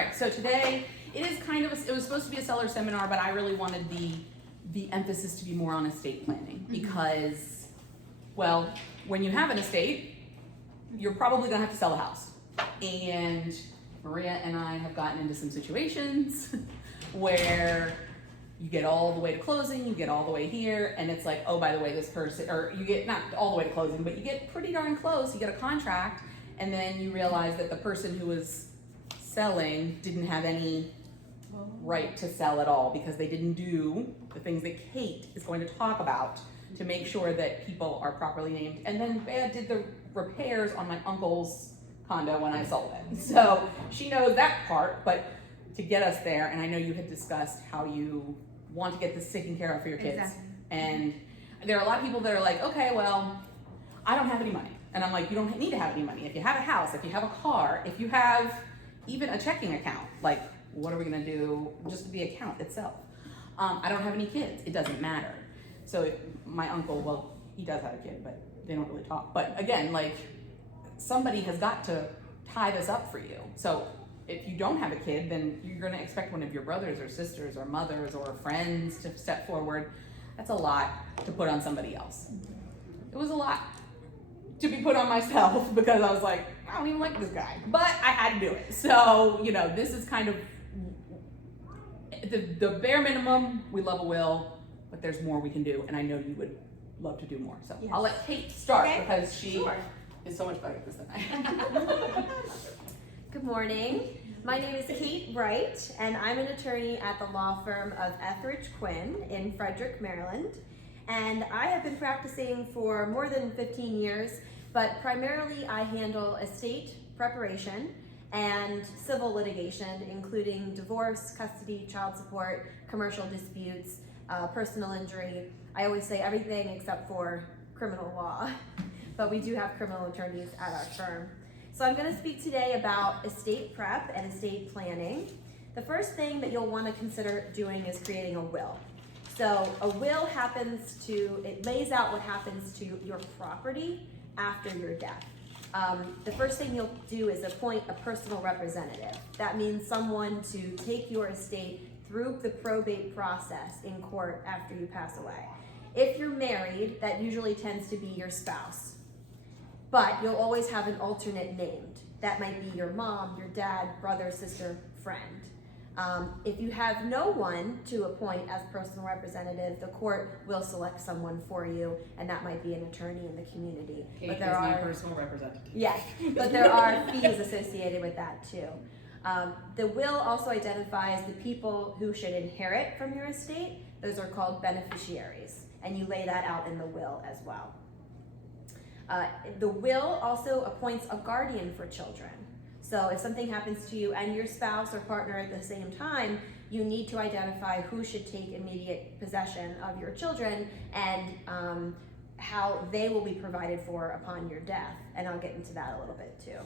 right, so today, it is kind of, it was supposed to be a seller seminar, but I really wanted the emphasis to be more on estate planning because, well, when you have an estate, you're probably gonna have to sell a house. And Maria and I have gotten into some situations where you get all the way to closing, you get all the way here, and it's like, oh, by the way, this person, or you get not all the way to closing, but you get pretty darn close, you get a contract, and then you realize that the person who was selling didn't have any right to sell at all because they didn't do the things that Kate is going to talk about to make sure that people are properly named. And then Bea did the repairs on my uncle's condo when I sold it. So she knows that part, but to get us there, and I know you had discussed how you want to get this taken care of for your kids. Exactly. And there are a lot of people that are like, okay, well, I don't have any money. And I'm like, you don't need to have any money. If you have a house, if you have a car, if you have even a checking account, like, what are we gonna do just the account itself? I don't have any kids, it doesn't matter. So my uncle, well, he does have a kid, but they don't really talk. But again, like, somebody has got to tie this up for you. So if you don't have a kid, then you're gonna expect one of your brothers or sisters or mothers or friends to step forward. That's a lot to put on somebody else. It was a lot to be put on myself because I was like, I don't even like this guy, but I had to do it. So, you know, this is kind of the bare minimum. We love a will, but there's more we can do, and I know you would love to do more. So yes. I'll let Kate start because she is so much better at this than I am. Good morning. My name is Kate Wright, and I'm an attorney at the law firm of Etheridge Quinn in Frederick, Maryland. And I have been practicing for more than 15 years, but primarily I handle estate preparation and civil litigation, including divorce, custody, child support, commercial disputes, personal injury. I always say everything except for criminal law, but we do have criminal attorneys at our firm. So I'm going to speak today about estate prep and estate planning. The first thing that you'll want to consider doing is creating a will. So a will it lays out what happens to your property after your death. The first thing you'll do is appoint a personal representative. That means someone to take your estate through the probate process in court after you pass away. If you're married, that usually tends to be your spouse. But you'll always have an alternate named. That might be your mom, your dad, brother, sister, friend. If you have no one to appoint as personal representative, the court will select someone for you, and that might be an attorney in the community. Kate but there is my personal representative. Yes, but there are fees associated with that too. The will also identifies the people who should inherit from your estate. Those are called beneficiaries, and you lay that out in the will as well. The will also appoints a guardian for children. So if something happens to you and your spouse or partner at the same time, you need to identify who should take immediate possession of your children and how they will be provided for upon your death. And I'll get into that a little bit too.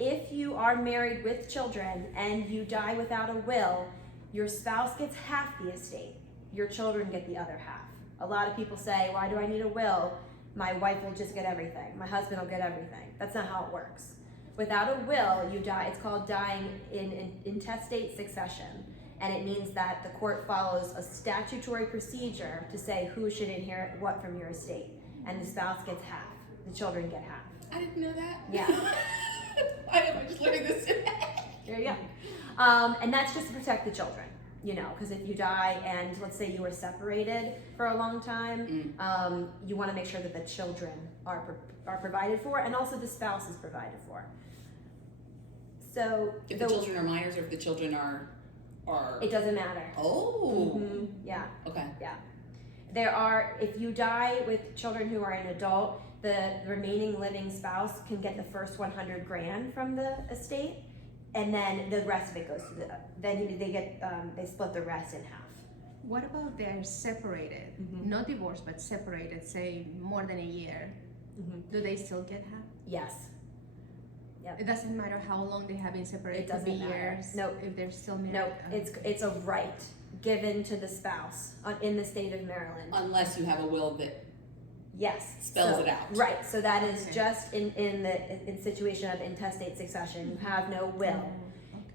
If you are married with children and you die without a will, your spouse gets half the estate. Your children get the other half. A lot of people say, why do I need a will? My wife will just get everything. My husband will get everything. That's not how it works. Without a will, you die. It's called dying in intestate succession. And it means that the court follows a statutory procedure to say who should inherit what from your estate. And the spouse gets half. The children get half. I didn't know that. Yeah. Why am I just learning this today? There you go. And that's just to protect the children, you know, because if you die and let's say you were separated for a long time, you want to make sure that the children are provided for, and also the spouse is provided for. So if the children are minors or if the children are it doesn't matter. Oh. Yeah. Okay. Yeah. If you die with children who are an adult, the remaining living spouse can get the first 100 grand from the estate, and then the rest of it goes to they split the rest in half. What about they're separated, not divorced, but separated, say more than a year? Do they still get half? Yes. Yep. It doesn't matter how long they have been separated. It doesn't matter. Years. Nope. If they're still married. Nope. It's a right given to the spouse in the state of Maryland. Unless you have a will that spells it out. Right. So that is just in the situation of intestate succession. You have no will.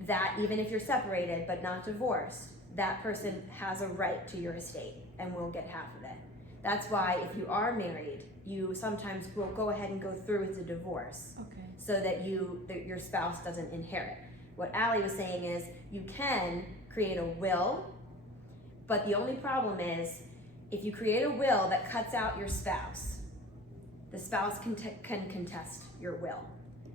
that even if you're separated but not divorced, that person has a right to your estate and will get half of it. That's why if you are married, you sometimes will go ahead and go through with the divorce Okay. so that your spouse doesn't inherit. What Allie was saying is you can create a will, but the only problem is if you create a will that cuts out your spouse, the spouse can contest your will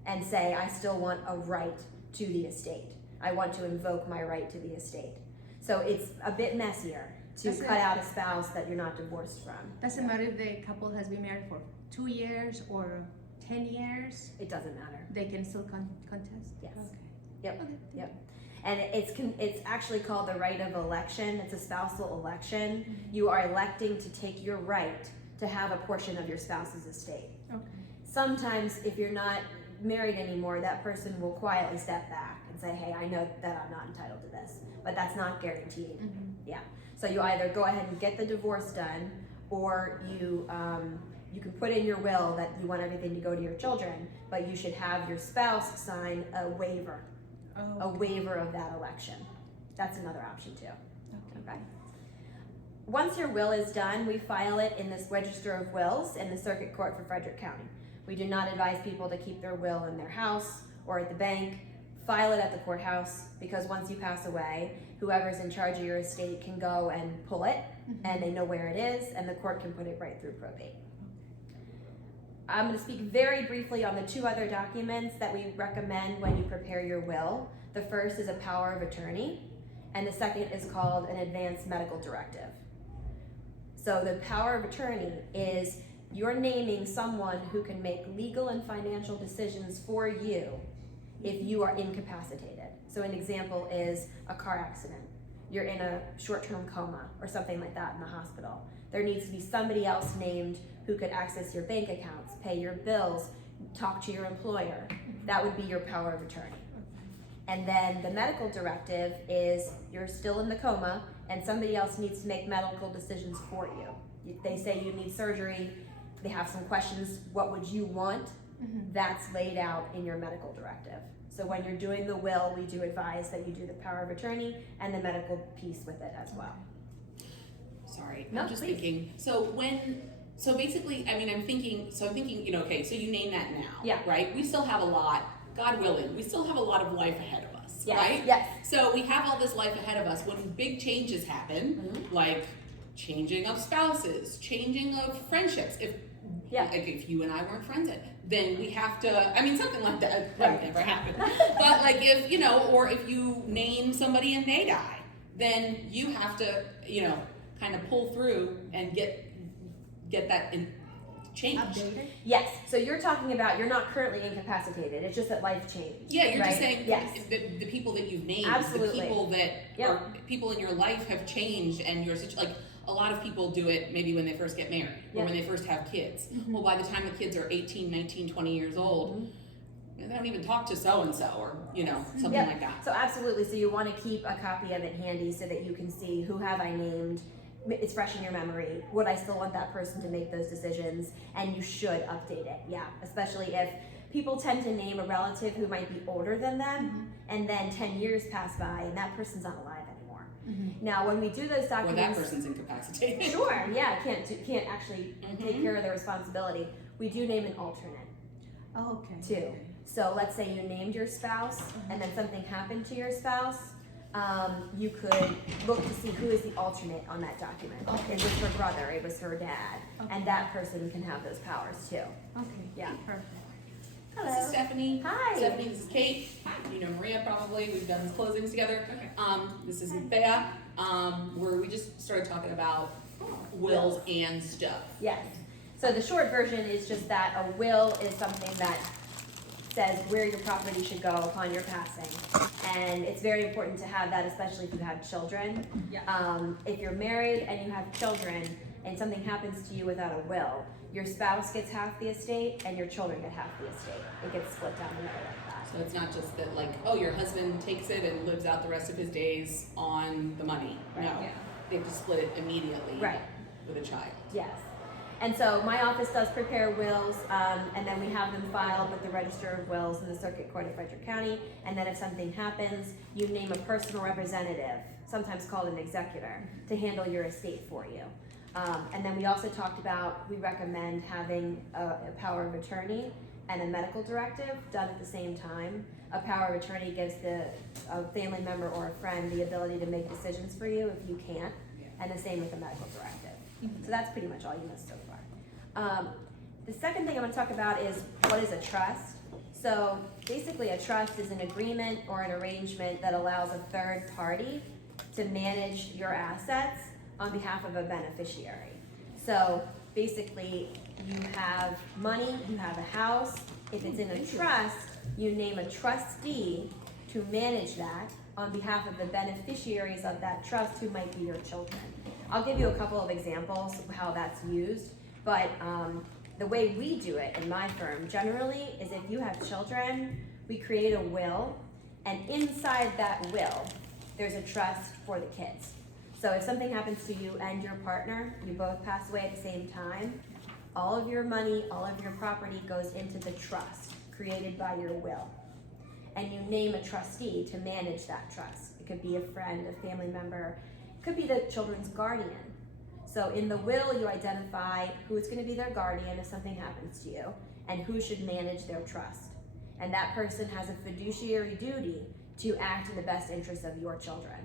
and say, I still want a right to the estate. I want to invoke my right to the estate. So it's a bit messier to cut out a spouse that you're not divorced from. Doesn't matter if the couple has been married for 2 years or 10 years, It doesn't matter. they can still contest? Yes. Okay. Yep. Okay. Yep. And it's actually called the right of election. It's a spousal election. You are electing to take your right to have a portion of your spouse's estate. Okay. Sometimes if you're not married anymore, that person will quietly step back and say, hey, I know that I'm not entitled to this, but that's not guaranteed. Mhm. Yeah. So you either go ahead and get the divorce done, or you can put in your will that you want everything to go to your children, but you should have your spouse sign a waiver. Oh, A waiver of that election. That's another option too. Okay. Once your will is done, we file it in this Register of Wills in the Circuit Court for Frederick County. We do not advise people to keep their will in their house or at the bank. File it at the courthouse, because once you pass away, whoever's in charge of your estate can go and pull it, and they know where it is, and the court can put it right through probate. I'm going to speak very briefly on the two other documents that we recommend when you prepare your will. The first is a power of attorney, and the second is called an advance medical directive. So the power of attorney is you're naming someone who can make legal and financial decisions for you if you are incapacitated. So an example is a car accident. You're in a short-term coma or something like that in the hospital. There needs to be somebody else named who could access your bank accounts, pay your bills, talk to your employer. That would be your power of attorney. And then the medical directive is you're still in the coma and somebody else needs to make medical decisions for you. They say you need surgery, they have some questions, what would you want? That's laid out in your medical directive. So when you're doing the will, we do advise that you do the power of attorney and the medical piece with it as well. Sorry, No, I'm just please. thinking. So basically, I mean, I'm thinking, you know, okay, so you name that now, Yeah. right? We still have a lot, God willing, we still have a lot of life ahead of us, Yes. right? Yes. So we have all this life ahead of us. When big changes happen, like changing of spouses, changing of friendships, if you and I weren't friends, then we have to, I mean, something like that would never happen. But like if, you know, or if you name somebody and they die, then you have to, you know, kind of pull through and get that changed. updated? Yes. So you're talking about you're not currently incapacitated. It's just that life changed. Yeah, you're right? just saying Yes. the people that you've named, Absolutely. the people that Yep. are people in your life have changed, and you're such like a lot of people do it maybe when they first get married or Yep. when they first have kids. Well, by the time the kids are 18, 19, 20 years old, they don't even talk to so and so or you know something Yep. like that. So absolutely. So you want to keep a copy of it handy so that you can see who have I named. It's fresh in your memory. Would I still want that person to make those decisions? And you should update it. Yeah, especially if people tend to name a relative who might be older than them, and then 10 years pass by and that person's not alive anymore. Now, when we do those Or that documents, person's incapacitated. sure, yeah, can't actually take care of the responsibility. We do name an alternate Oh, okay. too. So let's say you named your spouse and then something happened to your spouse. You could look to see who is the alternate on that document. Okay. It was her brother, it was her dad, and that person can have those powers too. Okay. Yeah. Perfect. This is Stephanie. Hi. Stephanie, this is Kate. You know Maria probably. We've done closings together. Okay. This is Bea, where we just started talking about wills and stuff. Yes. So the short version is just that a will is something that says where your property should go upon your passing. And it's very important to have that, especially if you have children. Yeah. If you're married and you have children and something happens to you without a will, your spouse gets half the estate and your children get half the estate. It gets split down the middle like that. So it's not just that like, oh, your husband takes it and lives out the rest of his days on the money. Right. No, Yeah. they have to split it immediately Right. with a child. Yes. And so my office does prepare wills, and then we have them filed with the Register of Wills in the Circuit Court of Frederick County. And then if something happens, you name a personal representative, sometimes called an executor, to handle your estate for you. And then we also talked about, we recommend having a power of attorney and a medical directive done at the same time. A power of attorney gives a family member or a friend the ability to make decisions for you if you can't, and the same with the medical directive. So that's pretty much all you missed so far. The second thing I'm going to talk about is what is a trust. So basically a trust is an agreement or an arrangement that allows a third party to manage your assets on behalf of a beneficiary. So basically you have money, you have a house. If it's in a trust, you name a trustee to manage that on behalf of the beneficiaries of that trust, who might be your children. I'll give you a couple of examples of how that's used, but the way we do it in my firm generally is if you have children, we create a will, and inside that will, there's a trust for the kids. So if something happens to you and your partner, you both pass away at the same time, all of your money, all of your property goes into the trust created by your will. And you name a trustee to manage that trust. It could be a friend, a family member, it could be the children's guardian. So in the will, you identify who's going to be their guardian if something happens to you, and who should manage their trust. And that person has a fiduciary duty to act in the best interest of your children.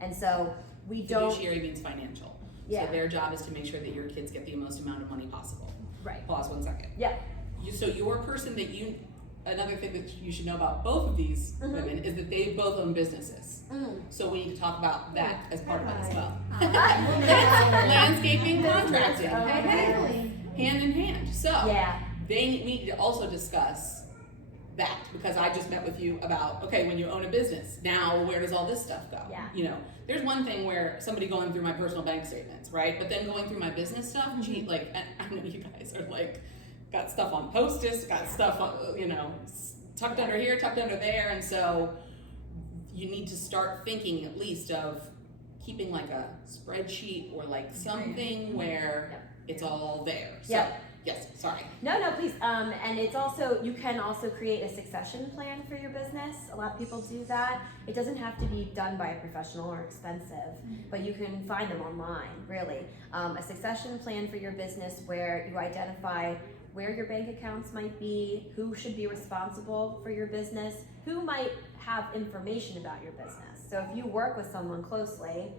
And so we don't. Fiduciary means financial. Yeah. So their job is to make sure that your kids get the most amount of money possible. Right. Pause 1 second. Yeah. So your person that you, another thing that you should know about both of these women is that they both own businesses. So we need to talk about that as part of it as well. Landscaping, contracting, hand in hand. So they need to also discuss that, because I just met with you about, okay, when you own a business, now where does all this stuff go? Yeah. You know, there's one thing where somebody going through my personal bank statements, right? But then going through my business stuff, gee, like, I know you guys are like, got stuff on Post-its, got stuff, you know, tucked under here, tucked under there, and so you need to start thinking at least of keeping like a spreadsheet or like something where it's all there. So, yes, sorry. No, please. And it's also, you can also create a succession plan for your business. A lot of people do that. It doesn't have to be done by a professional or expensive, but you can find them online, really. A succession plan for your business where you identify where your bank accounts might be, who should be responsible for your business, who might have information about your business. So if you work with someone closely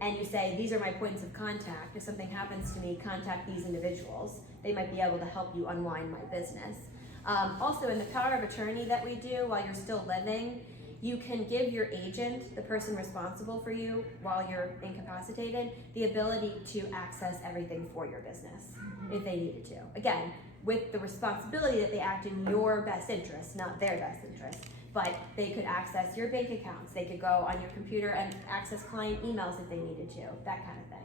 and you say, these are my points of contact, if something happens to me, contact these individuals, they might be able to help you unwind my business. Also, in the power of attorney that we do while you're still living, you can give your agent, the person responsible for you while you're incapacitated, the ability to access everything for your business if they needed to. Again, with the responsibility that they act in your best interest, not their best interest. But they could access your bank accounts. They could go on your computer and access client emails if they needed to, that kind of thing.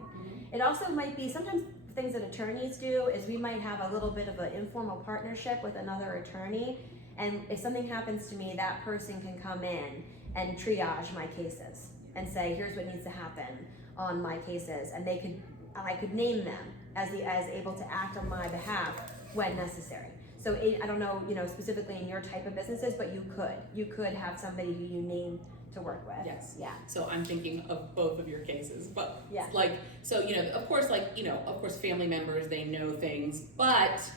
It also might be, sometimes things that attorneys do is we might have a little bit of an informal partnership with another attorney, and if something happens to me, that person can come in and triage my cases and say, here's what needs to happen on my cases, and I could name them as able to act on my behalf when necessary. So I don't know, specifically in your type of businesses, but you could have somebody who you name to work with. Yes. Yeah. So I'm thinking of both of your cases, but Yeah. of course, family members, they know things, but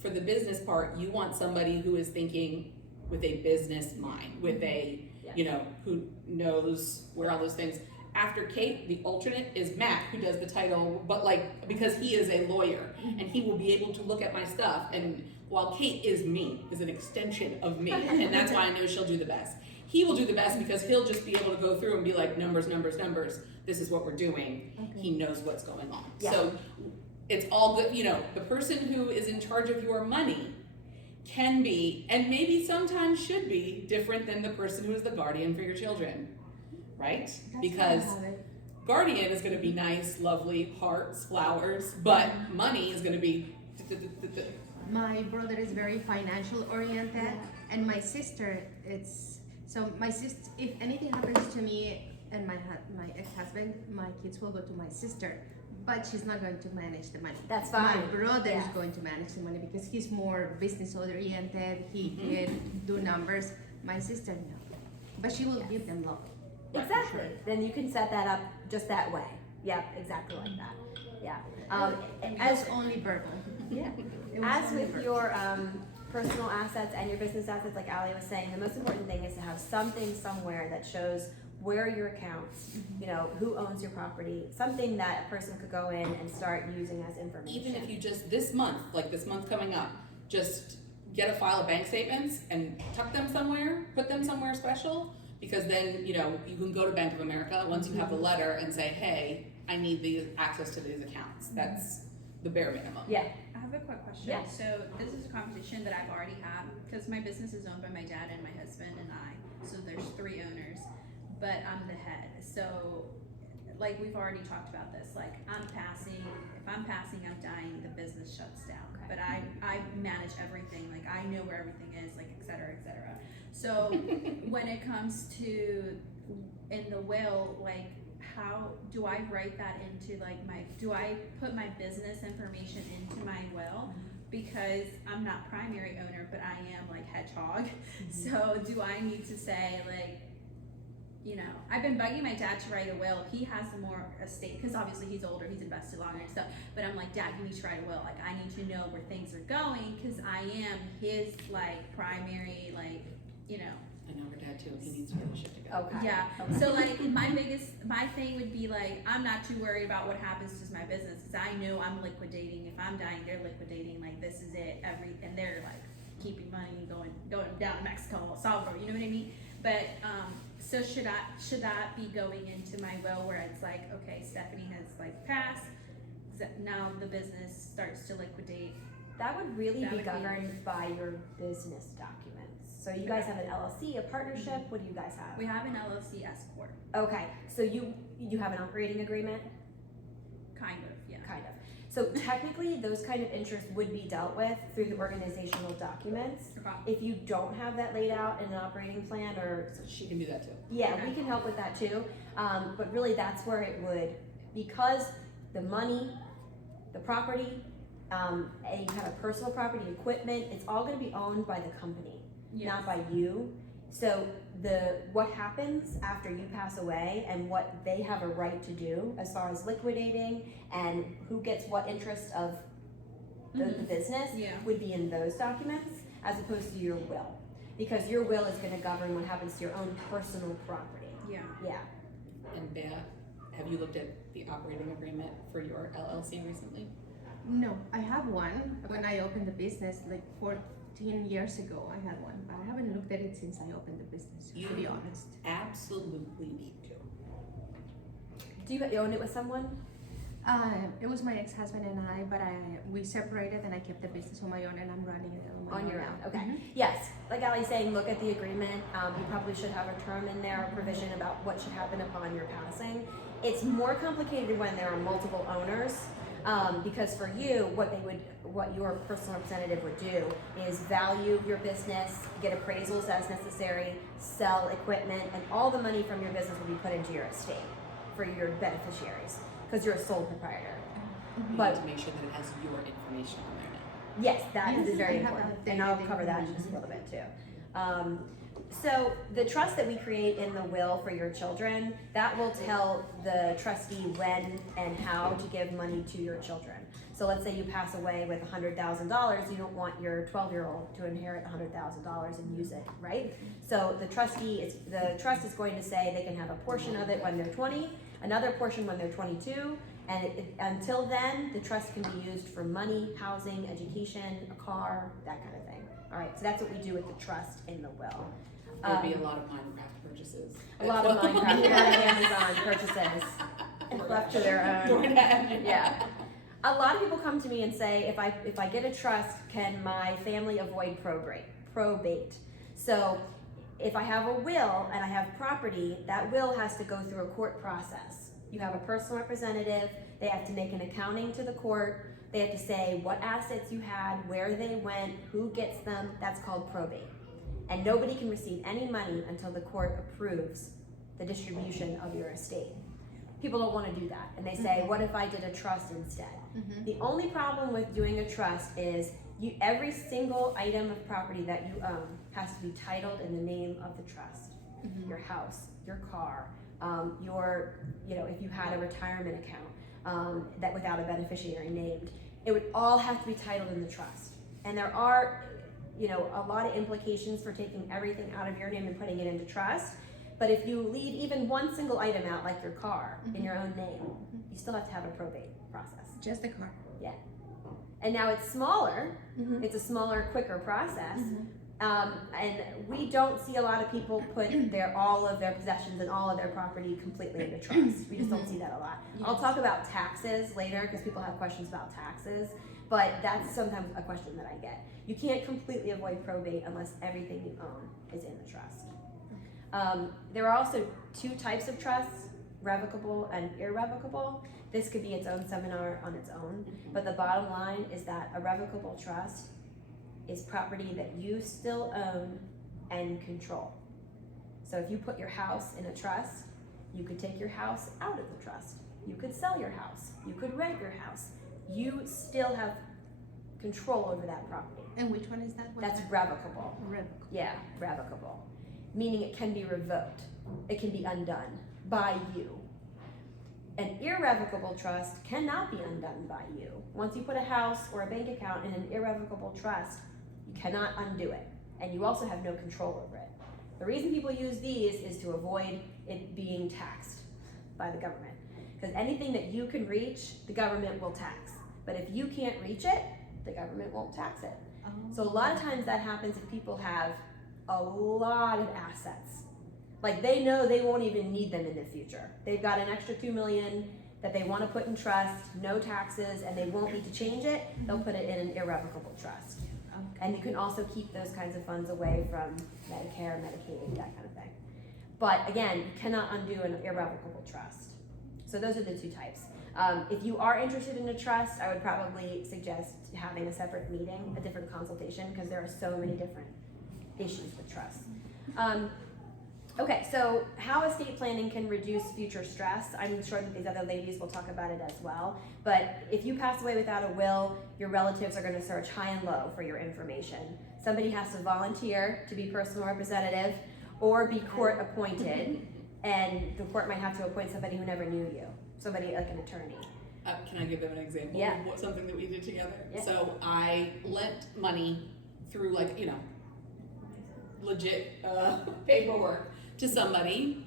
for the business part, you want somebody who is thinking with a business mind, with a, who knows where all those things. After Kate, the alternate is Matt, who does the title, but because he is a lawyer and he will be able to look at my stuff. And while Kate is an extension of me, and that's why I know she'll do the best. He will do the best because he'll just be able to go through and be like, numbers. This is what we're doing. Okay. He knows what's going on. Yeah. So it's all good. The person who is in charge of your money can be, and maybe sometimes should be, different than the person who is the guardian for your children. Right? Because guardian is going to be nice, lovely, hearts, flowers, but money is going to be. My brother is very financial oriented, and my sister, my sister, if anything happens to me and my ex-husband, my kids will go to my sister. But she's not going to manage the money. That's fine. My brother is Yeah. going to manage the money because he's more business oriented. He can do numbers. My sister, no. But she will give them loan. Exactly. Then you can set that up just that way. Yep, exactly like that. Yeah. As only verbal. Yeah. It was As only with verbal. your personal assets and your business assets, like Allie was saying, the most important thing is to have something somewhere that shows where are your accounts, you know, who owns your property, something that a person could go in and start using as information. Even if you just this month, like this month coming up, just get a file of bank statements and tuck them somewhere, put them somewhere special, because then, you know, you can go to Bank of America once you have the letter and say, hey, I need the access to these accounts. That's the bare minimum. Yeah. I have a quick question. Yeah. So this is a conversation that I've already had because my business is owned by my dad and my husband and I. So there's 3 owners, but I'm the head. So like we've already talked about this. Like if I'm passing, I'm dying, the business shuts down. Okay. But I manage everything. Like I know where everything is, like et cetera, et cetera. So when it comes to in the will, like how do I write that into like do I put my business information into my will? Because I'm not primary owner, but I am like hedgehog. So do I need to say like, you know, I've been bugging my dad to write a will. He has more estate, because obviously he's older, he's invested longer and stuff. But I'm like, Dad, you need to write a will. Like I need to know where things are going, because I am his like primary, like, you know. I know her dad too. He needs to get his shit together. Okay. Yeah. Okay. So like my thing would be like, I'm not too worried about what happens to my business, because I know I'm liquidating. If I'm dying, they're liquidating. Like this is it. And they're like keeping money, going down to Mexico, El Salvador. You know what I mean? But so should that be going into my will where it's like, okay, Stephanie has like passed. Now the business starts to liquidate. That would really That be would be- governed by your business documents. So you guys have an LLC, a partnership. What do you guys have? We have an LLC S corp, Okay. So you have an operating agreement, kind of, yeah. kind of. So technically, those kind of interests would be dealt with through the organizational documents. Okay. If you don't have that laid out in an operating plan, or She can do that too. yeah, Okay. we can help with that too. But really, that's where it would, because the money, the property, and you have a personal property, equipment, it's all going to be owned by the company, Yes. not by you. So what happens after you pass away and what they have a right to do as far as liquidating and who gets what interest of the business Yeah. would be in those documents as opposed to your will. Because your will is going to govern what happens to your own personal property. Yeah. Yeah. And Bea, have you looked at the operating agreement for your LLC recently? No, I have one. When I opened the business, like 14 years ago, I had one. But I haven't looked at it since I opened the business, to be honest. Absolutely need to. Do you own it with someone? It was my ex-husband and I, but we separated and I kept the business on my own and I'm running it on my On own your now. own, okay. Yes, like Allie's saying, look at the agreement. You probably should have a term in there, a provision about what should happen upon your passing. It's more complicated when there are multiple owners, because for you, what your personal representative would do is value your business, get appraisals as necessary, sell equipment, and all the money from your business will be put into your estate for your beneficiaries, because you're a sole proprietor. You But- need to make sure that it has your information on there now. Yes, that is Yes, very I have important, updated and I'll cover that in just a little bit too. So the trust that we create in the will for your children, that will tell the trustee when and how to give money to your children. So let's say you pass away with $100,000, you don't want your 12-year-old to inherit $100,000 and use it, right? So the trust is going to say they can have a portion of it when they're 20, another portion when they're 22, and until then, the trust can be used for money, housing, education, a car, that kind of thing. All right, so that's what we do with the trust in the will. There'd be a lot of Minecraft purchases. A lot of Minecraft, Amazon purchases, left to their own. Yeah. A lot of people come to me and say, if I get a trust, can my family avoid probate? So if I have a will and I have property, that will has to go through a court process. You have a personal representative, they have to make an accounting to the court, they have to say what assets you had, where they went, who gets them, that's called probate. And nobody can receive any money until the court approves the distribution of your estate. people don't want to do that, and they say, what if I did a trust instead? Mhm. The only problem with doing a trust is every single item of property that you own has to be titled in the name of the trust. Your house, your car, if you had a retirement account that without a beneficiary named, it would all have to be titled in the trust. And there are, a lot of implications for taking everything out of your name and putting it into trust. But if you leave even one single item out, like your car, in your own name, you still have to have a probate process. Just the car. And now it's smaller, it's a smaller, quicker process. And we don't see a lot of people put all of their possessions and all of their property completely into trust. We just don't see that a lot. I'll talk about taxes later because people have questions about taxes, but that's sometimes a question that I get. You can't completely avoid probate unless everything you own is in the trust. There are also two types of trusts, revocable and irrevocable. This could be its own seminar on its own, but the bottom line is that a revocable trust is property that you still own and control. So if you put your house in a trust, you could take your house out of the trust. You could sell your house. You could rent your house. You still have control over that property. And which one is that? That's revocable. Revocable. Yeah, revocable. Meaning it can be revoked. It can be undone by you. An irrevocable trust cannot be undone by you. Once you put a house or a bank account in an irrevocable trust, you cannot undo it. And you also have no control over it. The reason people use these is to avoid it being taxed by the government. Because anything that you can reach, the government will tax. But if you can't reach it, the government won't tax it. So a lot of times that happens if people have a lot of assets. Like they know they won't even need them in the future. They've got an extra $2 million that they want to put in trust, no taxes, and they won't need to change it. They'll put it in an irrevocable trust. And you can also keep those kinds of funds away from Medicare, Medicaid, that kind of thing. But again, you cannot undo an irrevocable trust. So those are the two types. If you are interested in a trust, I would probably suggest having a separate meeting, a different consultation, because there are so many different issues with trusts. Okay, so how estate planning can reduce future stress. I'm sure that these other ladies will talk about it as well. But if you pass away without a will, your relatives are going to search high and low for your information. Somebody has to volunteer to be personal representative or be court appointed, and the court might have to appoint somebody who never knew you, somebody like an attorney. Can I give them an example Yeah. of something that we did together? Yeah. So I lent money through legit paperwork to somebody.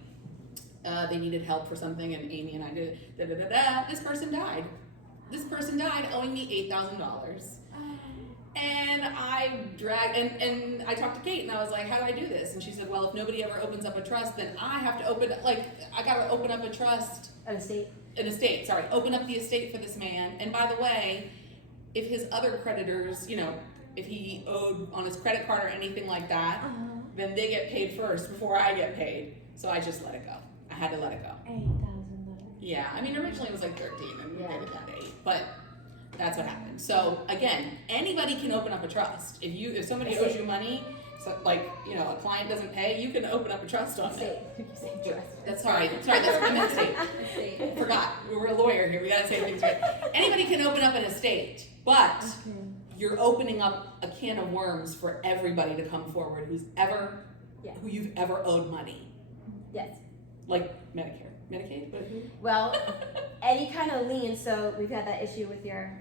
They needed help for something, and Amy and I did it. This person died. This person died owing me $8,000. And I dragged, and I talked to Kate, and I was like, how do I do this? And she said, well, if nobody ever opens up a trust, then I have to I gotta open up a trust. An estate? Open up the estate for this man. And by the way, if his other creditors, if he owed on his credit card or anything like that, then they get paid first before I get paid. So I just let it go. I had to let it go. $8,000. Yeah, I mean, originally it was like 13 and we made it down to 8, but that's what happened. So again, anybody can open up a trust. If somebody owes you money, so a client doesn't pay, you can open up a trust on it. Estate trust. That's that's an estate. Forgot, we're a lawyer here, we gotta say things right. Anybody can open up an estate, but you're opening up a can of worms for everybody to come forward who you've ever owed money. Yes. Like Medicare. Medicaid? Well, any kind of lien, so we've had that issue with your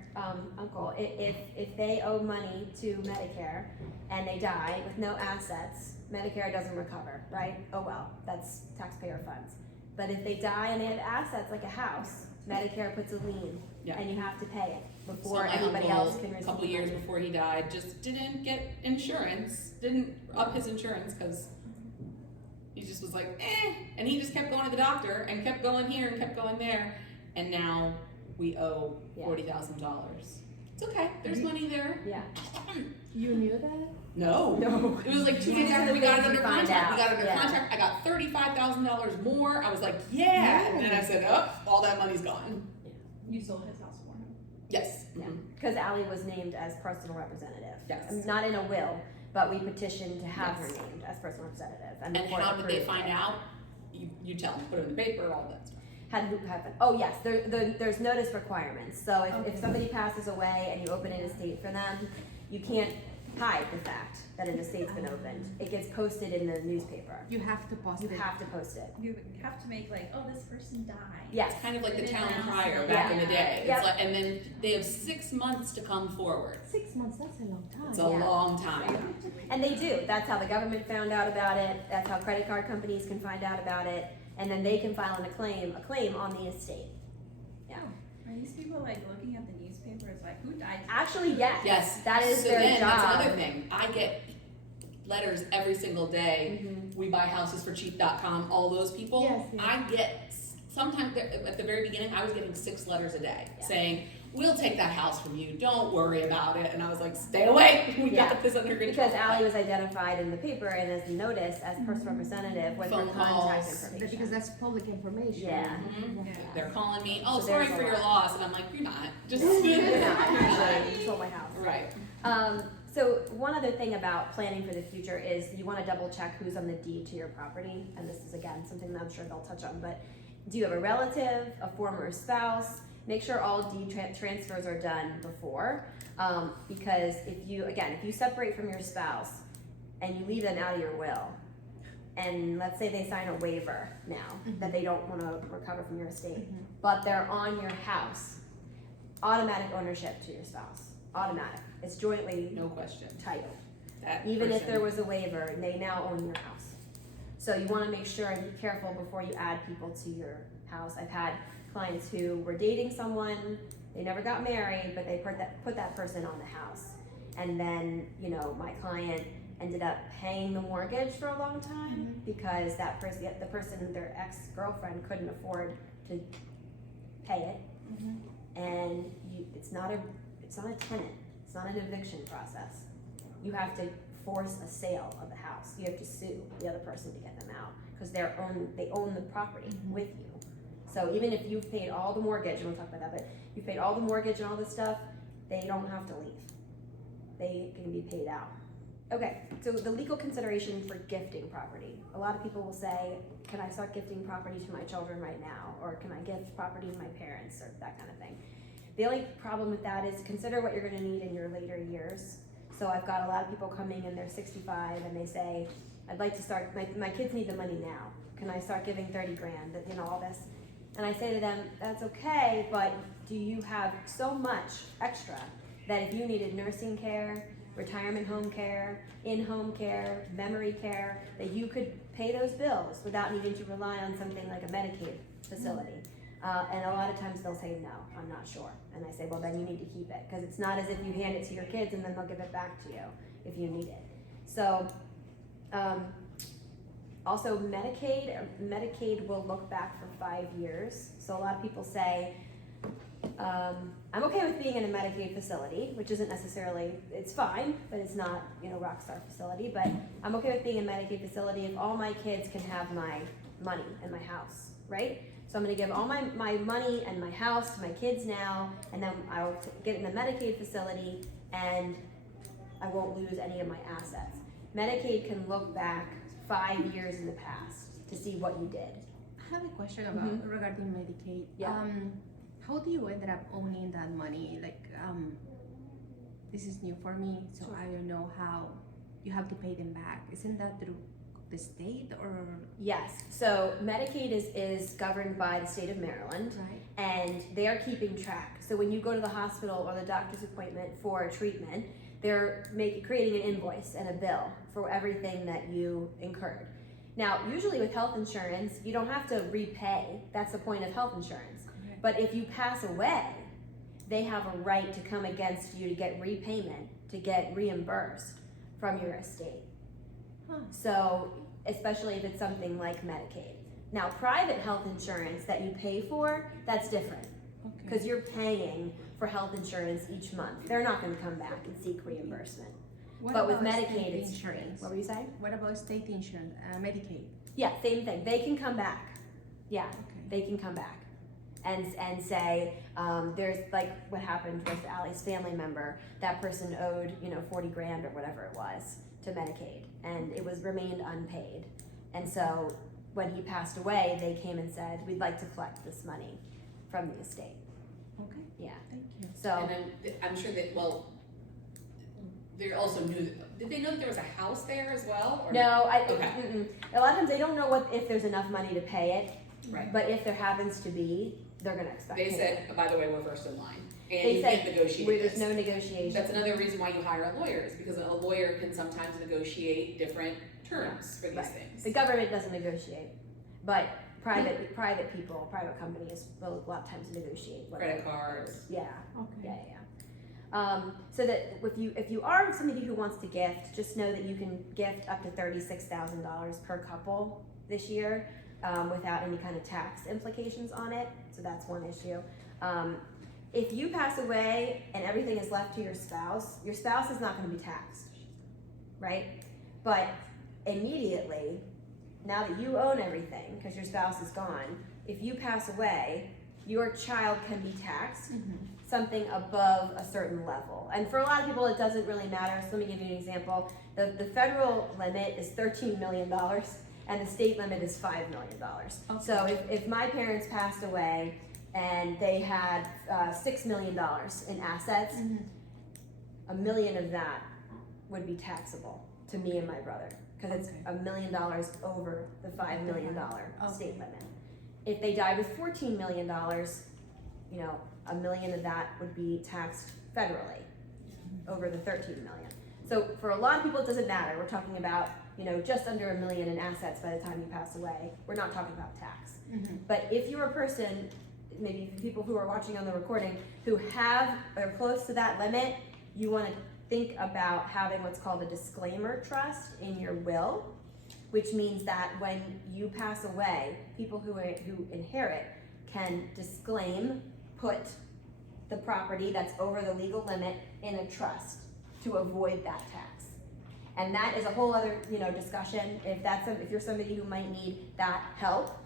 uncle. If they owe money to Medicare and they die with no assets, Medicare doesn't recover, right? Oh well, that's taxpayer funds. But if they die and they have assets like a house, Medicare puts a lien and you have to pay it before anybody else can receive it. A couple years before he died, just didn't get insurance, didn't up his insurance because he just was like, and he just kept going to the doctor and kept going here and kept going there, and now we owe $40,000. It's okay, there's money there. Yeah. You knew that? No. It was like 2 days after we got it under contract. We got it under contract. I got $35,000 more. I was like, and then I said, all that money's gone. You sold his house for him. Yes. Yeah. Because Allie was named as personal representative. Yes. Not in a will, but we petitioned to have her named as personal representative. And how did they find out? You tell them, put it in the paper, all that stuff. How did it happen? Oh yes, there's notice requirements. So if Okay. somebody passes away and you open an estate for them, you can't hide the fact that an estate's been opened. It gets posted in the newspaper. You have to post You it. have to post it. You have to make like, oh, this person died. Yes. It's kind of like the Put it in town the crier announcement. back in the day. Yep. It's like, and then they have 6 months to come forward. 6 months, that's a long time. It's a Yeah. long time. And they do. That's how the government found out about it. That's how credit card companies can find out about it. And then they can file a claim on the estate. Are these people like looking at the newspapers like, who died? Actually, yes. Yes. That is so their then, job. That's another thing. I get letters every single day. Mhm. We buy houses for cheap.com. All those people. Yes, yes. I get sometimes at the very beginning. I was getting 6 letters a day Yeah. saying, "We'll take that house from you. Don't worry about it." And I was like, "Stay away. We Yeah. got this under control." Because Allie was identified in the paper and as notice as person representative with her Phone contact calls. information. Because that's public information. Yeah. Mhm. Yeah. They're calling me. Oh, So sorry there's for a your lot. loss, and I'm like, "You're not. Just You're not. You're not. Actually, you sold my house. Right. So one other thing about planning for the future is you want to double check who's on the deed to your property. And this is again something that I'm sure they'll touch on, but do you have a relative, a former spouse? Make sure all deed transfers are done before, because if you separate from your spouse and you leave them out of your will, and let's say they sign a waiver now that they don't want to recover from your estate, but they're on your house, automatic ownership to your spouse, automatic. It's jointly No question. titled. That Even if person- there was a waiver, they now own your house. So you want to make sure and be careful before you add people to your house. I've had clients who were dating someone, they never got married, but they put that person on the house. And then, my client ended up paying the mortgage for a long time because the person, their ex-girlfriend, couldn't afford to pay it. And it's not a tenant. It's not an eviction process. You have to force a sale of the house. You have to sue the other person to get them out because they own the property with you. So even if you've paid all the mortgage, and we'll talk about that, but you've paid all the mortgage and all this stuff, they don't have to leave. They can be paid out. Okay, so the legal consideration for gifting property. A lot of people will say, can I start gifting property to my children right now? Or can I gift property to my parents, or that kind of thing. The only problem with that is consider what you're gonna need in your later years. So I've got a lot of people coming and they're 65 and they say, I'd like to start, my kids need the money now. Can I start giving 30 grand, all this? And I say to them, that's okay, but do you have so much extra that if you needed nursing care, retirement home care, in-home care, memory care, that you could pay those bills without needing to rely on something like a Medicaid facility? And a lot of times they'll say, no, I'm not sure. And I say, well, then you need to keep it, because it's not as if you hand it to your kids and then they'll give it back to you if you need it. So, also Medicaid will look back for 5 years. So a lot of people say, I'm okay with being in a Medicaid facility, which isn't necessarily, it's fine, but it's not, rock star facility, but I'm okay with being in a Medicaid facility if all my kids can have my money and my house, right? So I'm gonna give all my money and my house to my kids now, and then I'll get in a Medicaid facility and I won't lose any of my assets. Medicaid can look back 5 years in the past to see what you did. I have a question about regarding Medicaid. Yeah. How do you end up owning that money? This is new for me, so I don't know how you have to pay them back. Isn't that through the state or? Yes, so Medicaid is governed by the state of Maryland, Right. and they are keeping track. So when you go to the hospital or the doctor's appointment for a treatment, they're creating an invoice and a bill for everything that you incurred. Now, usually with health insurance, you don't have to repay. That's the point of health insurance. Correct. But if you pass away, they have a right to come against you to get repayment, to get reimbursed from your estate. Huh. So, especially if it's something like Medicaid. Now, private health insurance that you pay for, that's different, Okay. because you're paying for health insurance each month. They're not going to come back and seek reimbursement. What But with about Medicaid, state it's free. insurance? What were you saying? What about state insurance, Medicaid? Yeah, same thing. They can come back. Yeah, Okay. they can come back and say, there's like what happened with Allie's family member. That person owed, 40 grand or whatever it was to Medicaid, and it was remained unpaid. And so when he passed away, they came and said, we'd like to collect this money from the estate. Okay, Yeah, thank you. so, And then, I'm sure that, well, they also knew, did they know that there was a house there as well? Or- no, Okay. a lot of times they don't know if there's enough money to pay it, Right. but if there happens to be, they're gonna expect They payment. said, by the way, we're first in line, and They you said, can't negotiate where there's this. no negotiation. That's another reason why you hire a lawyer, is because a lawyer can sometimes negotiate different terms for these Right. things. The government doesn't negotiate, but private people, private companies will a lot of times negotiate. what- Credit cards. Yeah, Okay. yeah. So that if you are somebody who wants to gift, just know that you can gift up to $36,000 per couple this year, without any kind of tax implications on it. So that's one issue. If you pass away and everything is left to your spouse is not going to be taxed, right? But immediately, now that you own everything because your spouse is gone, if you pass away, your child can be taxed something above a certain level. And for a lot of people, it doesn't really matter. So let me give you an example. The federal limit is $13 million and the state limit is $5 million. Okay. So if my parents passed away and they had $6 million in assets, $1 million of that would be taxable to me and my brother because it's $1 million over the $5 million state limit. If they died with $14 million, you know, $1 million of that would be taxed federally over the $13 million. So for a lot of people, it doesn't matter. We're talking about, you know, just under $1 million in assets by the time you pass away. We're not talking about tax. But if you're a person, maybe people who are watching on the recording, who are close to that limit, you want to think about having what's called a disclaimer trust in your will, which means that when you pass away, people who inherit can disclaim, put the property that's over the legal limit in a trust to avoid that tax. And that is a whole other, you know, discussion. If you're somebody who might need that help,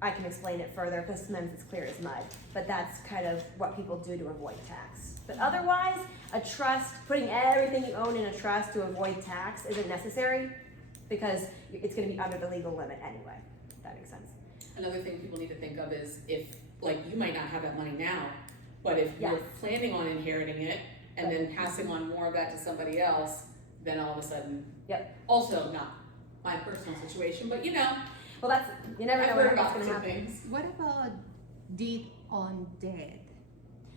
I can explain it further because sometimes it's clear as mud. But that's kind of what people do to avoid tax. But otherwise, a trust, putting everything you own in a trust to avoid tax isn't necessary because it's going to be under the legal limit anyway. If that makes sense. Another thing people need to think of is if, like, you might not have that money now, but if you're Yes. planning on inheriting it and then passing on more of that to somebody else, then all of a sudden, Yep. Also not my personal situation, but you know, Well, you never I've know heard what's about going to some happen. things. What about deed on dead?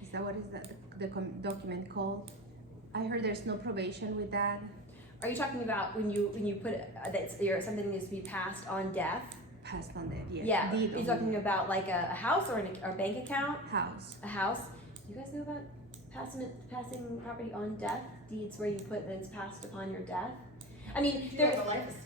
Is that what is that the document called? I heard there's no probation with that. Are you talking about when you put something needs to be passed on death? Passed on dead, yes. Yeah. Deed You're on talking about like a house or a bank account? house. A house. You guys know about passing property on death? Deeds where you put that it's passed upon your death? I mean, there's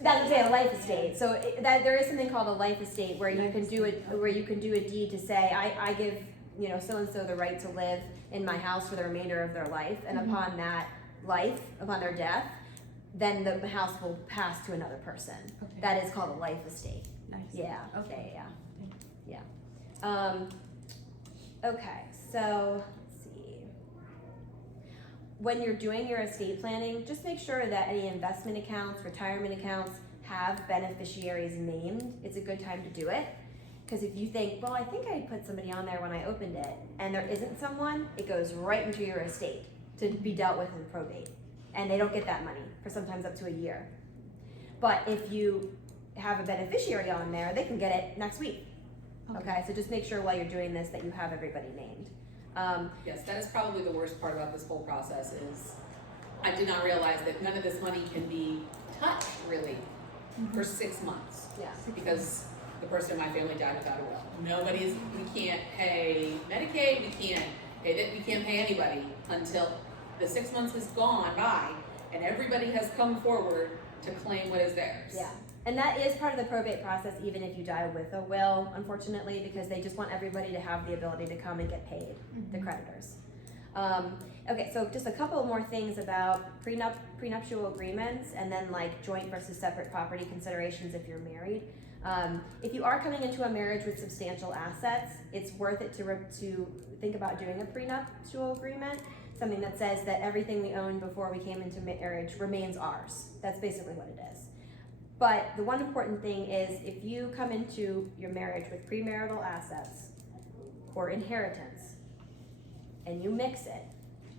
that's a life estate. So there is something called a life estate where you can do it, where you can do a deed to say, I give, you know, so and so the right to live in my house for the remainder of their life, and upon that life, upon their death, then the house will pass to another person. Okay. That is called a life estate. Nice. Yeah. Okay. Yeah. Okay. So let's see. When you're doing your estate planning, just make sure that any investment accounts, retirement accounts have beneficiaries named. It's a good time to do it. Because if you think, well, I think I put somebody on there when I opened it, and there isn't someone, it goes right into your estate to be dealt with in probate. And they don't get that money for sometimes up to a year. But if you have a beneficiary on there, they can get it next week. Okay, so just make sure while you're doing this that you have everybody named. Yes, that is probably the worst part about this whole process is I did not realize that none of this money can be touched really for 6 months Yeah. because the person in my family died without a will. We can't pay Medicaid, we can't pay anybody until the 6 months has gone by and everybody has come forward to claim what is theirs. Yeah. And that is part of the probate process, even if you die with a will, unfortunately, because they just want everybody to have the ability to come and get paid, the creditors. Okay, so just a couple more things about prenuptial agreements and then like joint versus separate property considerations if you're married. If you are coming into a marriage with substantial assets, it's worth it to think about doing a prenuptial agreement, something that says that everything we owned before we came into marriage remains ours. That's basically what it is. But the one important thing is if you come into your marriage with premarital assets or inheritance and you mix it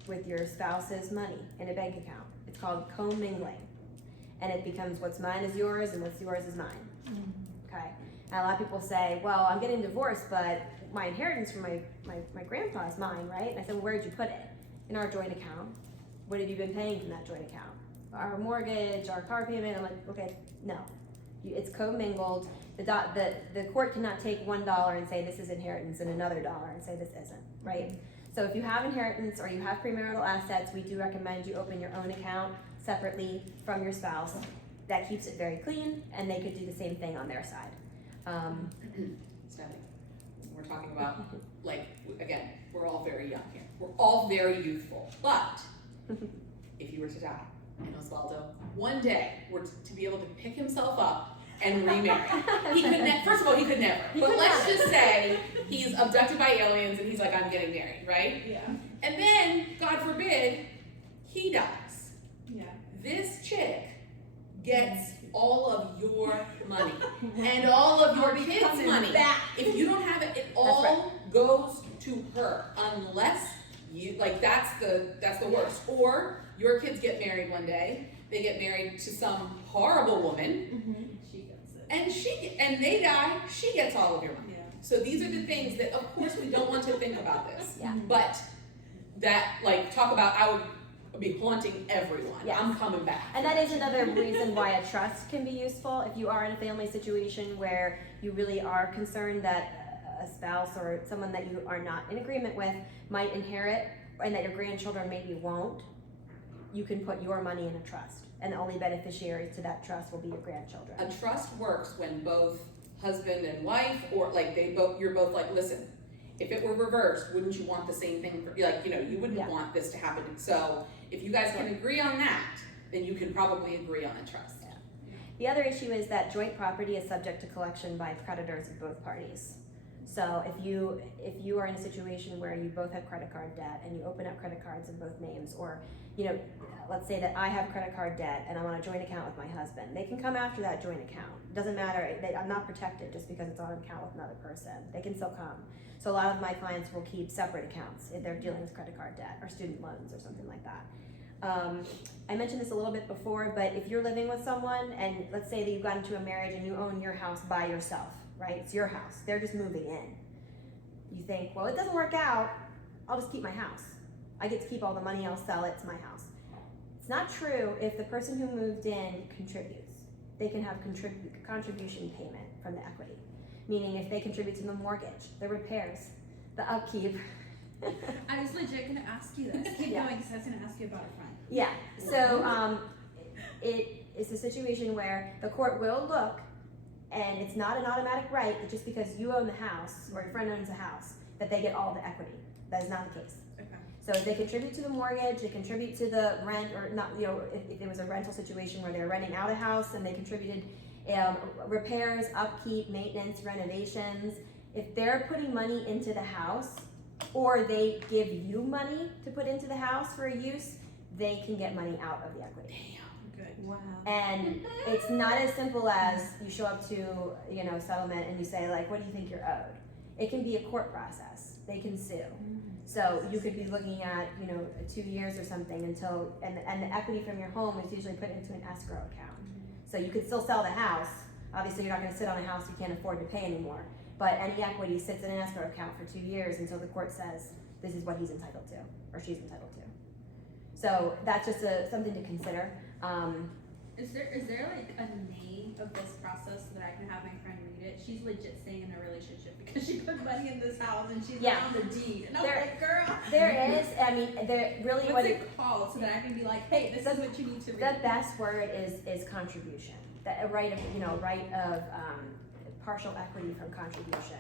with your spouse's money in a bank account, it's called commingling. And it becomes what's mine is yours and what's yours is mine. Okay? And a lot of people say, well, I'm getting divorced, but my inheritance from my grandpa is mine, right? And I said, well, where did you put it? In our joint account. What have you been paying from that joint account? Our mortgage, our car payment. I'm like, okay, no. It's commingled. The court cannot take $1 and say this is inheritance and another dollar and say this isn't, right? So if you have inheritance or you have premarital assets, we do recommend you open your own account separately from your spouse. That keeps it very clean, and they could do the same thing on their side. Stephanie, we're talking about, like, again, we're all very young here. We're all very youthful. But if you were to die, and Osvaldo, one day were to be able to pick himself up and remarry, he could first of all, he could never. But let's just say he's abducted by aliens and he's like, I'm getting married, right? Yeah. And then, God forbid, he dies. Yeah. This chick gets all of your money and all of your kids' money. If you don't have it, it all goes to her, unless you, like, that's the worst. Or your kids get married one day, they get married to some horrible woman, She gets it. and they die, she gets all of your money. Yeah. So these are the things that, of course, we don't want to think about this. Yeah. But that, like, talk about, I would be haunting everyone. Yes. I'm coming back. And that is another reason why a trust can be useful. If you are in a family situation where you really are concerned that a spouse or someone that you are not in agreement with might inherit and that your grandchildren maybe won't, you can put your money in a trust. And the only beneficiaries to that trust will be your grandchildren. A trust works when both husband and wife, or like you're both like, listen, if it were reversed, wouldn't you want the same thing for, like, you wouldn't want this to happen. So if you guys can agree on that, then you can probably agree on a trust. Yeah. The other issue is that joint property is subject to collection by creditors of both parties. So if you are in a situation where you both have credit card debt and you open up credit cards in both names, or let's say that I have credit card debt and I'm on a joint account with my husband, they can come after that joint account. It doesn't matter, I'm not protected just because it's on an account with another person. They can still come. So a lot of my clients will keep separate accounts if they're dealing with credit card debt or student loans or something like that. I mentioned this a little bit before, but if you're living with someone and let's say that you've got into a marriage and you own your house by yourself, right? It's your house. They're just moving in. You think, well, it doesn't work out. I'll just keep my house. I get to keep all the money. I'll sell it. It's my house. It's not true if the person who moved in contributes. They can have contribution payment from the equity. Meaning if they contribute to the mortgage, the repairs, the upkeep. I was legit gonna ask you this. Keep going, because I was gonna ask you about a friend. Yeah, so it is a situation where the court will look, and it's not an automatic right that just because you own the house or your friend owns a house that they get all the equity. That is not the case. Okay. So they contribute to the mortgage, they contribute to the rent, or not. If it was a rental situation where they're renting out a house and they contributed repairs, upkeep, maintenance, renovations. If they're putting money into the house, or they give you money to put into the house for a use, they can get money out of the equity. Good. Wow. And it's not as simple as you show up to, settlement and you say, like, what do you think you're owed? It can be a court process. They can sue. So you could be looking at, 2 years or something until, and the equity from your home is usually put into an escrow account. So you could still sell the house. Obviously, you're not gonna sit on a house you can't afford to pay anymore. But any equity sits in an escrow account for 2 years until the court says, this is what he's entitled to, or she's entitled to. So that's just something to consider. Is there like a name of this process so that I can have my friend read it? She's legit staying in a relationship because she put money in this house and she's not on the deed. And I'm like, girl. There is, there really What's it called so that I can be like, hey, this is what you need to read. The best word is contribution. A right of partial equity from contribution.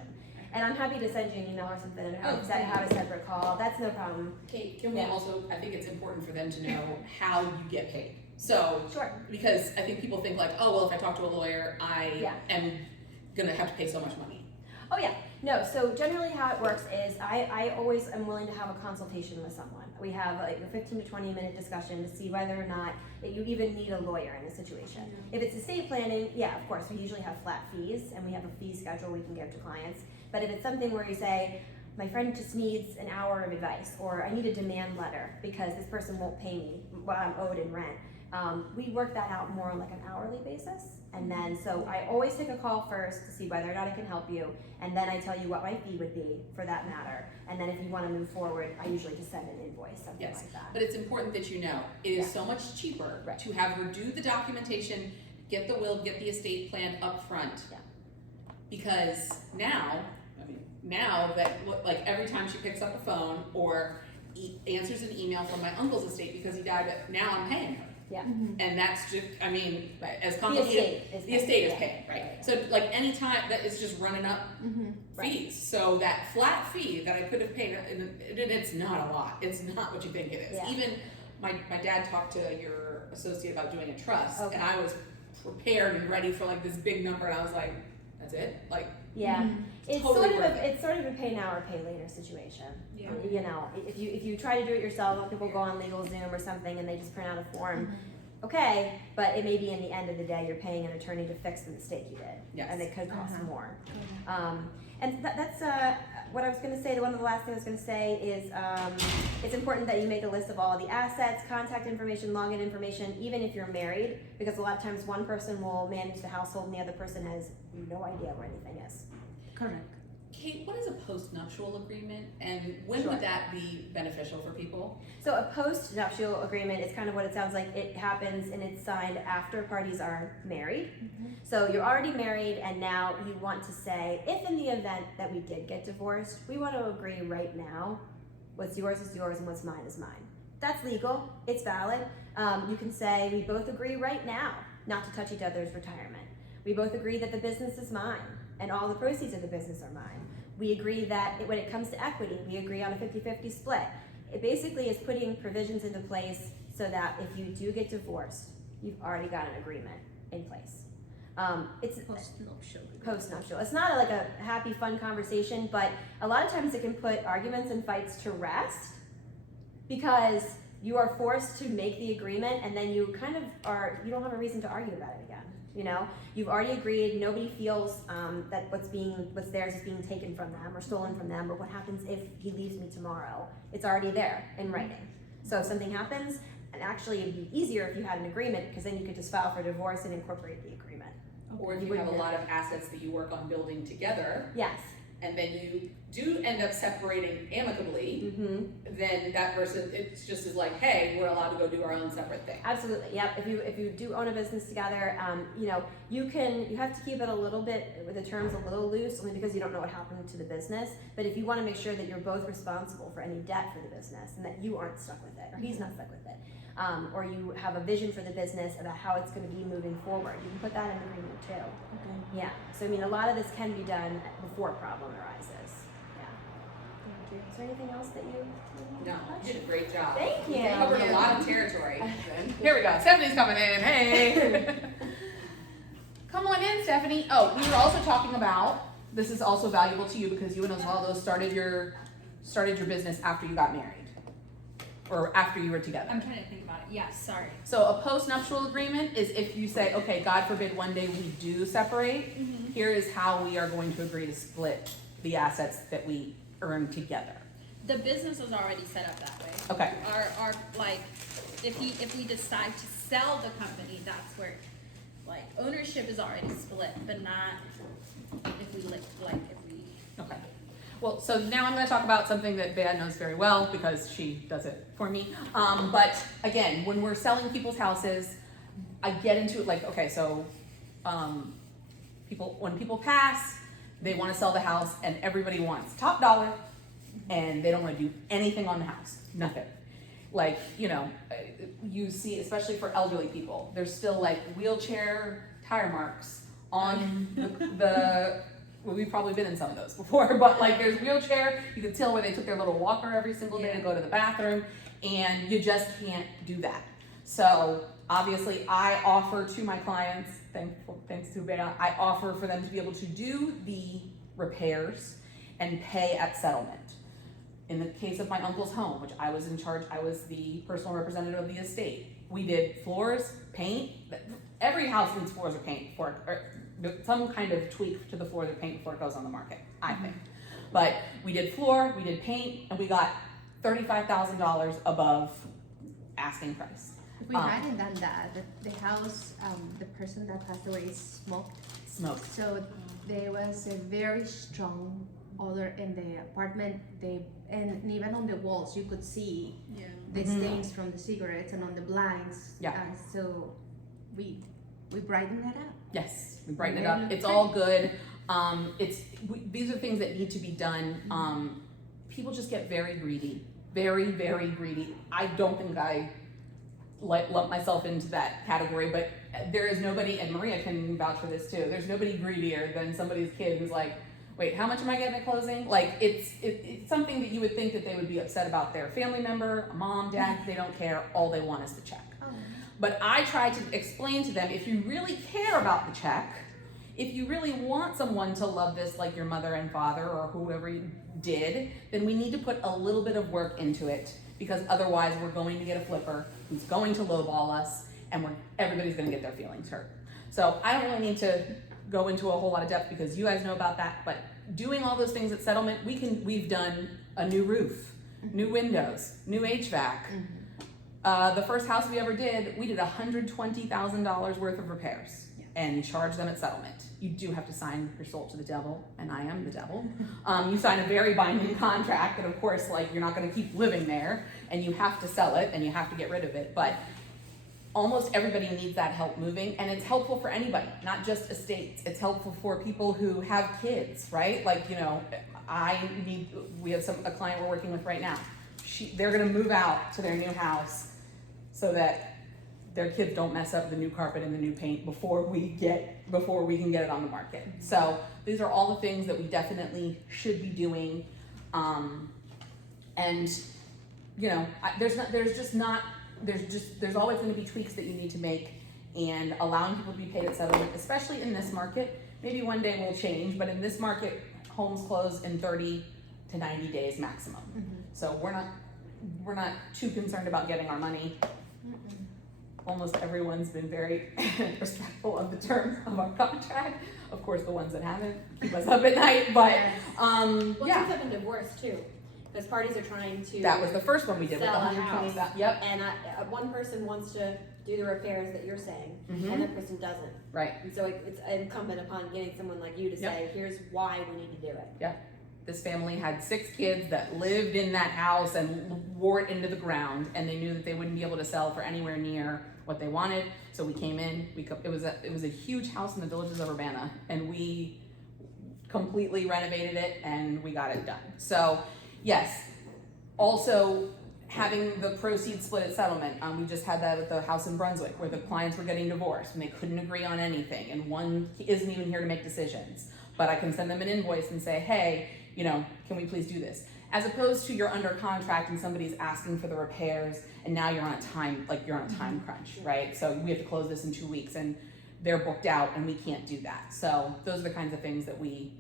And I'm happy to send you an email or something and have a separate call. That's no problem. Kate, can we also, I think it's important for them to know how you get paid. So, Sure. Because I think people think like, oh, well, if I talk to a lawyer, I am gonna have to pay so much money. Oh yeah, no, so generally how it works is I always am willing to have a consultation with someone. We have like a 15 to 20 minute discussion to see whether or not that you even need a lawyer in a situation. If it's estate planning, yeah, of course, we usually have flat fees and we have a fee schedule we can give to clients. But if it's something where you say, my friend just needs an hour of advice, or I need a demand letter because this person won't pay me what I'm owed in rent, we work that out more on like an hourly basis. And then, so I always take a call first to see whether or not I can help you, and then I tell you what my fee would be for that matter. And then if you want to move forward, I usually just send an invoice, something Yes, like that. but it's important that you know, it is Yeah. so much cheaper Right. to have her do the documentation, get the will, get the estate plan up front. Yeah. Because now, now that, like, every time she picks up a phone or answers an email from my uncle's estate because he died, but now I'm paying her. Yeah. And that's just, as The complicated. estate is The estate is yeah. paying, right? Yeah. So like any time that is just running up Right. fees. So that flat fee that I could have paid, and it's not a lot. It's not what you think it is. Yeah. Even my dad talked to your associate about doing a trust, Okay. and I was prepared and ready for like this big number, and I was like, that's it? Like, Yeah, it's Totally sort of worth it. it's sort of a pay now or pay later situation. Yeah. You know, if you try to do it yourself, a lot of people go on LegalZoom or something and they just print out a form. Okay, but it may be in the end of the day you're paying an attorney to fix the mistake you did, Yes. and it could cost more. And that's what I was going to say. One of the last things I was going to say is it's important that you make a list of all the assets, contact information, login information, even if you're married, because a lot of times one person will manage the household and the other person has no idea where anything is. Correct. Kate, what is a post-nuptial agreement, and when Sure. would that be beneficial for people? So a post-nuptial agreement is kind of what it sounds like. It happens and it's signed after parties are married. So you're already married and now you want to say, if in the event that we did get divorced, we want to agree right now, what's yours is yours and what's mine is mine. That's legal, it's valid. You can say, we both agree right now not to touch each other's retirement. We both agree that the business is mine and all the proceeds of the business are mine. We agree that when it comes to equity, we agree on a 50-50 split. It basically is putting provisions into place so that if you do get divorced, you've already got an agreement in place. It's post-nuptial. It's not like a happy, fun conversation, but a lot of times it can put arguments and fights to rest because you are forced to make the agreement and then you kind of you don't have a reason to argue about it again. You know, you've already agreed. Nobody feels that what's theirs is being taken from them or stolen from them. Or what happens if he leaves me tomorrow? It's already there in writing. So if something happens, and actually it'd be easier if you had an agreement because then you could just file for divorce and incorporate the agreement. Or if you have a lot of assets that you work on building together, Yes. and then you do end up separating amicably, Mm-hmm. then that person, it's just is like, hey, we're allowed to go do our own separate thing. Absolutely. Yep. If you do own a business together, you know, you have to keep it a little bit with the terms a little loose, only because you don't know what happened to the business. But if you want to make sure that you're both responsible for any debt for the business and that you aren't stuck with it or he's not stuck with it, or you have a vision for the business about how it's going to be moving forward, you can put that in the agreement too. Okay. Yeah. So I mean, a lot of this can be done before a problem arises. Yeah. Thank you. Is there anything else that you? No, you did a great job. Thank you. You covered a lot of territory. Here we go. Stephanie's coming in. Hey. Come on in, Stephanie. Oh, we were also talking about, this is also valuable to you because you and Osvaldo started your business after you got married. Or after you were together. I'm trying to think about it. Yes, sorry. So a post-nuptial agreement is if you say, okay, God forbid one day we do separate, here is how we are going to agree to split the assets that we earn together. The business is already set up that way. Okay. Our like, if we decide to sell the company, that's where, like, ownership is already split, but not if we Okay. Well, so now I'm going to talk about something that Bea knows very well because she does it for me. But again, when we're selling people's houses, I get into it like, okay, so when people pass, they want to sell the house and everybody wants top dollar and they don't want to do anything on the house, nothing. Like, you know, you see, especially for elderly people, there's still like wheelchair tire marks on well, we've probably been in some of those before, but like there's wheelchair, you can tell where they took their little walker every single day to go to the bathroom, and you just can't do that. So obviously I offer to my clients, thanks to Bea, I offer for them to be able to do the repairs and pay at settlement. In the case of my uncle's home, which I was in charge, I was the personal representative of the estate. We did floors, paint. Every house needs floors or paint or some kind of tweak to the floors or paint before it goes on the market, I think. But we did floor, we did paint, and we got $35,000 above asking price. If we hadn't done that, the house, the person that passed away smoked. So there was a very strong odor in the apartment. And even on the walls, you could see the stains from the cigarettes and on the blinds. Yeah. So we brightened that up. Yes, we brighten it up. It's all good. These are things that need to be done. People just get very greedy, very, very greedy. I don't think I lump myself into that category, but there is nobody, and Maria can vouch for this too, there's nobody greedier than somebody's kid who's like, wait, how much am I getting at closing? Like, it's something that you would think that they would be upset about their family member, mom, dad, they don't care, all they want is the check. But I try to explain to them, if you really care about the check, if you really want someone to love this like your mother and father or whoever you did, then we need to put a little bit of work into it, because otherwise we're going to get a flipper who's going to lowball us, and everybody's gonna get their feelings hurt. So I don't really need to go into a whole lot of depth because you guys know about that, but doing all those things at settlement, we've done a new roof, new windows, new HVAC. The first house we ever did, we did $120,000 worth of repairs and charged them at settlement. You do have to sign your soul to the devil, and I am the devil. You sign a very binding contract that, of course, like, you're not gonna keep living there, and you have to sell it, and you have to get rid of it, but almost everybody needs that help moving, and it's helpful for anybody, not just estates. It's helpful for people who have kids, right? Like, you know, we have a client we're working with right now. They're gonna move out to their new house so that their kids don't mess up the new carpet and the new paint before we can get it on the market. So these are all the things that we definitely should be doing. And you know, there's always going to be tweaks that you need to make, and allowing people to be paid at settlement, especially in this market. Maybe one day will change, but in this market, homes close in 30 to 90 days maximum. So we're not too concerned about getting our money. Almost everyone's been very respectful of the terms of our contract. Of course, the ones that haven't keep us up at night, but Well, things have been divorced too, because parties are trying to. That was the first one we did with sell a 120. house. Yep. And one person wants to do the repairs that you're saying, and the person doesn't. Right. And so it's incumbent upon getting someone like you to say, here's why we need to do it. Yep. This family had 6 kids that lived in that house and wore it into the ground, and they knew that they wouldn't be able to sell for anywhere near what they wanted. So we came in. It was a huge house in the Villages of Urbana, and we completely renovated it, and we got it done. So yes, also having the proceeds split at settlement. We just had that at the house in Brunswick, where the clients were getting divorced and they couldn't agree on anything, and one isn't even here to make decisions. But I can send them an invoice and say, hey, you know, can we please do this? As opposed to you're under contract and somebody's asking for the repairs, and now you're on a time crunch, right? So we have to close this in 2 weeks, and they're booked out, and we can't do that. So those are the kinds of things that we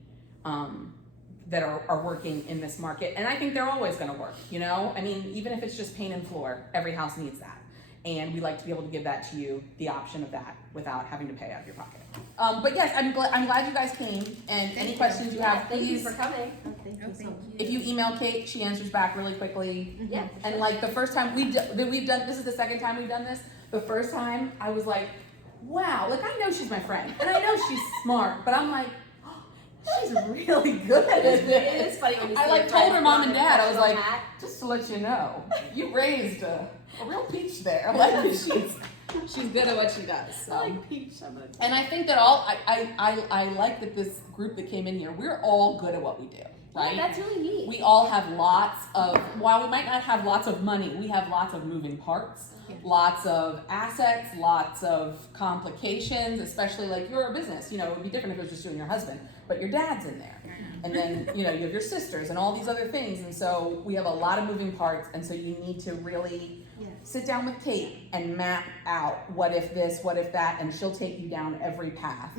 that are working in this market, and I think they're always going to work. You know, I mean, even if it's just paint and floor, every house needs that, and we like to be able to give that to you, the option of that, without having to pay out of your pocket. But yes, I'm glad you guys came, and any questions you have, Thank you please. for coming. Thank you so much. If you email Kate, she answers back really quickly. Yeah. And like the first time we've done, this is the second time we've done this. The first time I was like, wow, like I know she's my friend, and I know she's smart, but I'm like, oh, she's really good at It this. is funny when you see I like a told friend her mom and put on a dad, I was like, professional hat. just to let you know, you raised a real peach there. Like she's good at what she does. So. I like peach. And I think that I like that this group that came in here, we're all good at what we do, right? Yeah, that's really neat. We all have lots of, while we might not have lots of money, we have lots of moving parts, lots of assets, lots of complications, especially like you're a business. You know, it would be different if it was just you and your husband, but your dad's in there. And then, you know, you have your sisters and all these other things. And so we have a lot of moving parts. And so you need to really sit down with Kate and map out what if this, what if that, and she'll take you down every path